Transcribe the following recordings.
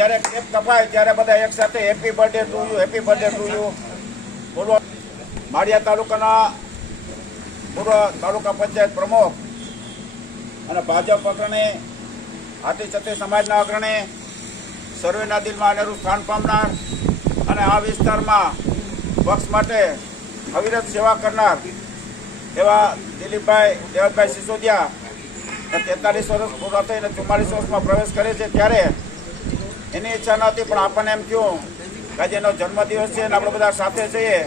જ્યારે કેક કપાય ત્યારે બધા એક સાથે હેપી બર્થડે ટુ યુ બોલો. માળિયા તાલુકાના પૂર્વ તાલુકા પંચાયત પ્રમુખ અને ભાજપ અગ્રણી હાથી છત્રી સમાજના અગ્રણી સર્વેના દિલમાં અનેરું સ્થાન પામનાર અને આ વિસ્તારમાં પક્ષ માટે અવિરત સેવા કરનાર એવા દિલીપભાઈ દેવતભાઈ સિસોદિયા 43 વર્ષ પૂરા થઈને 44 વર્ષમાં પ્રવેશ કરે છે ત્યારે એની ઈચ્છા નહોતી, પણ આપણને એમ થયું કે આજે એનો જન્મદિવસ છે અને આપણે બધા સાથે છીએ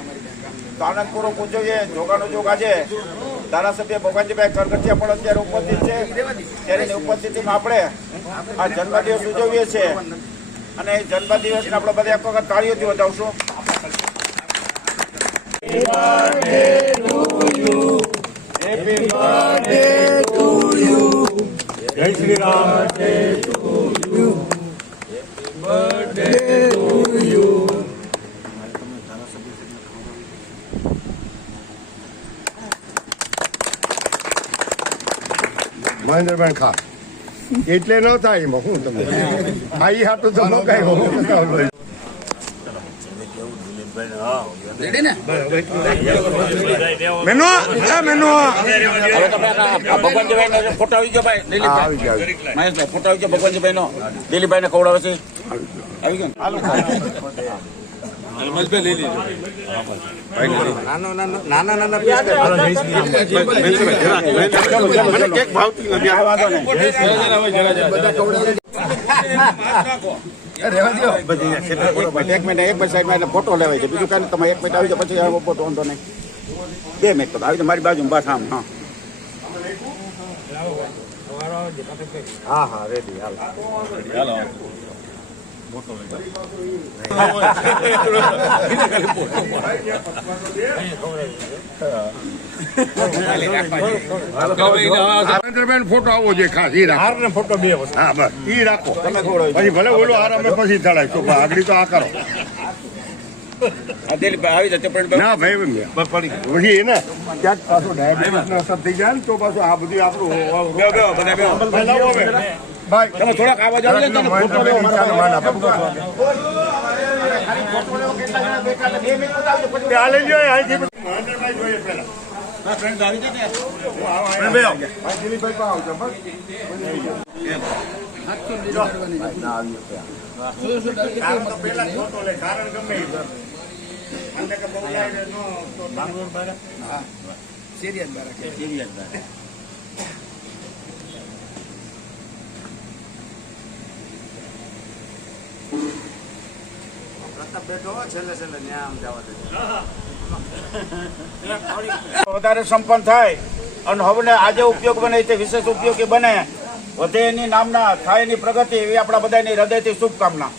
તો આનંદપૂર્વક ઉજવીએ. જોગાનો જોગ આજે ધારાસભ્ય ભગવાનજીભાઈ કરગઠિયા પણ અત્યારે ઉપસ્થિત છે ત્યારે એની ઉપસ્થિતિમાં આપણે આ જન્મદિવસ ઉજવીએ છીએ અને એ જન્મદિવસને આપણે બધા એક વખત તાળીઓથી વધાવશું. Happy birthday to you. Jai Shri Ram. Happy birthday to you. મહેન્દ્રભાઈ ખા એટલે ન થાય એમાં હું તમને આઈ હાટું તો ન કઈ ભગવાનજીભાઈ ફોટો આવી ગયો ભાઈ મહેશભાઈ ફોટો આવી ગયો ભગવાનજીભાઈ નો દિલીપભાઈ ને ખવડાવે છે આવી ગયો ફોટો લેવાય છે બીજું કઈ તમે 1 મિનિટ આવી જાય પછી ફોટો વાંધો નહીં 2 મિનિટ આવી જાય મારી બાજુ બસ આમ. હા રેડી હાલો ફોટો આવો જોઈએ ખાસ ઈ રાખો ફોટો 2 વસ્તુ હા બસ ઈ રાખો તમે પછી ભલે બોલો આરામ પછી ચડાય તો આગળ તો આ કરો ના ભાઈ પછી એને ક્યાંક પાછું ડાયાબિટીસ નો અસર થઈ જાય ને તો પાછું આ બધું આપણું ભાઈ તમે થોડાક આવાજ આવી જાય વધારે સંપન્ન થાય અને હવે આજે ઉપયોગ બને તે વિશેષ ઉપયોગી બને વધે એની નામના થાય એની પ્રગતિ એવી આપણા બધાની હૃદયથી શુભકામના.